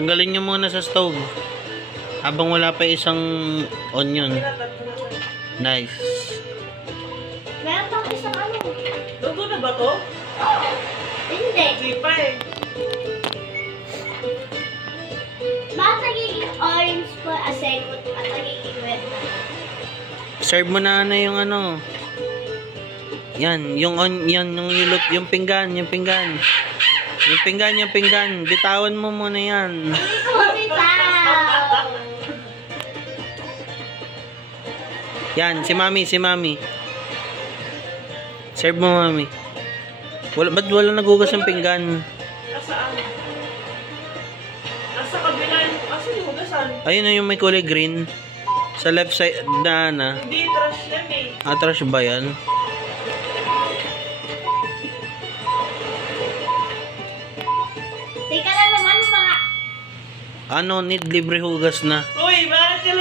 Tanggalin nyo muna sa stove. Habang wala pa isang onion. Nice. Meron pang isang ano. Luto na ba to? Hindi. Hindi pa eh. Bakit nagiging orange po a second at nagiging red na? Serve mo na yung ano. Yan, yung yung pinggan. Yung pinggan. Bitawan mo muna yan. Hindi ko mabitaw. Yan, si Mami. Serve mo, Mami. Ba't wala nagugas ng pinggan? Nasaan? Nasa kabila. Kasi hugasan. Ayun na yung may kulay green. Sa left side na. Hindi, trash yan eh. Trash ba yan? Teka na naman mga... Need libre hugas na. Uy, bakit ka